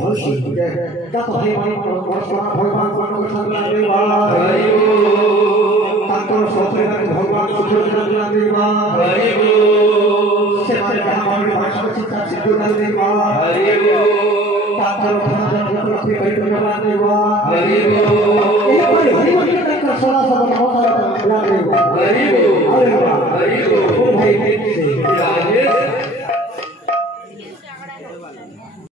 भविष्य जत हे भगवान को छंदला देवा ताकर सोचना भगवान को छंदला देवा से मारे हमारे भाषा चिंता सिद्धना देवा ताकर भजन प्रति बैठना देवा ये बड़े हरि का सोना सब होता है देवा हरि बोल भाई से